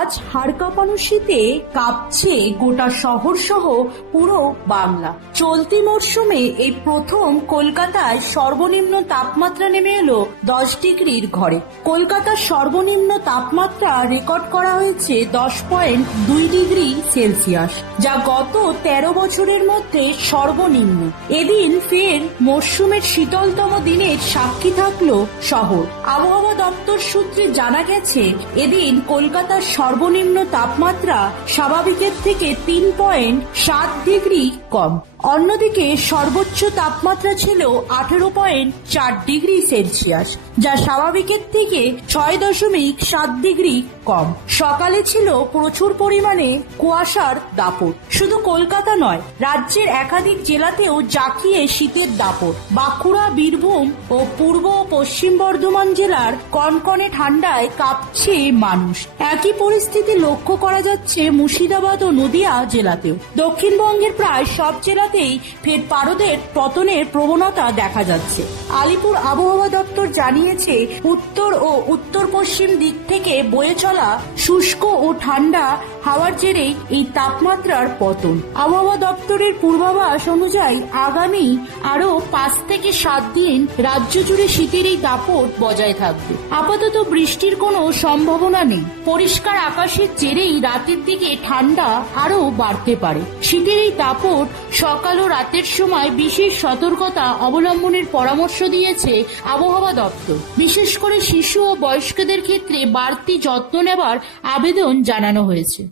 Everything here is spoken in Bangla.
আজ হাড় কাঁপানো শীতে কাঁপছে গোটা শহর সহ পুরো বাংলা। চলতি মরশুমে এই প্রথম কলকাতায় সর্বনিম্ন তাপমাত্রা নেমে এলো 10 ডিগ্রির ঘরে। কলকাতার সর্বনিম্ন তাপমাত্রা রেকর্ড করা হয়েছে 10.2 ডিগ্রি সেলসিয়াস, যা গত 13 বছরের মধ্যে সর্বনিম্ন। এদিন ফের মরশুমের শীতলতম দিনের সাক্ষী থাকলো শহর। আবহাওয়া দপ্তর সূত্রে জানা গেছে, এদিন কলকাতার সর্বনিম্ন তাপমাত্রা স্বাভাবিকের থেকে 3.7 ডিগ্রি কম। অন্যদিকে সর্বোচ্চ তাপমাত্রা ছিল 18.4 ডিগ্রি সেলসিয়াস, যা স্বাভাবিকের থেকে 6.7 ডিগ্রি কম। সকালে ছিল প্রচুর পরিমাণে কুয়াশার দাপট। শুধু কলকাতা নয়, রাজ্যের একাধিক জেলাতেও জাঁকিয়ে শীতের দাপট। বাঁকুড়া, বীরভূম ও পূর্ব ও পশ্চিম বর্ধমান জেলার কনকনে ঠান্ডায় কাঁপছে মানুষ। একই পরিস্থিতি লক্ষ্য করা যাচ্ছে মুর্শিদাবাদ ও নদিয়া জেলাতেও। দক্ষিণবঙ্গের প্রায় সব জেলাতেই ফের পারদের পতনের প্রবণতা দেখা যাচ্ছে। আলিপুর আবহাওয়া দপ্তর জানিয়েছে, উত্তর ও উত্তর পশ্চিম দিক থেকে বয়ে চলা শুষ্ক ও ঠান্ডা হাওয়ার জেরে এই তাপমাত্রার পতন। আবহাওয়া দপ্তরের পূর্বাভাস অনুযায়ী আগামী আরো 5 থেকে 7 দিন রাজ্য জুড়ে শীতের এই দাপট বজায় থাকবে। আপাতত বৃষ্টির কোনো সম্ভাবনা নেই। পরিষ্কার আকাশের জেরেই রাতের দিকে ঠান্ডা আরো বাড়তে পারে। শীতের এই দাপট সকাল ও রাতের সময় বিশেষ সতর্কতা অবলম্বনের পরামর্শ দিয়েছে আবহাওয়া দপ্তর। বিশেষ করে শিশু ও বয়স্কদের ক্ষেত্রে বাড়তি যত্ন নেবার আবেদন জানানো হয়েছে।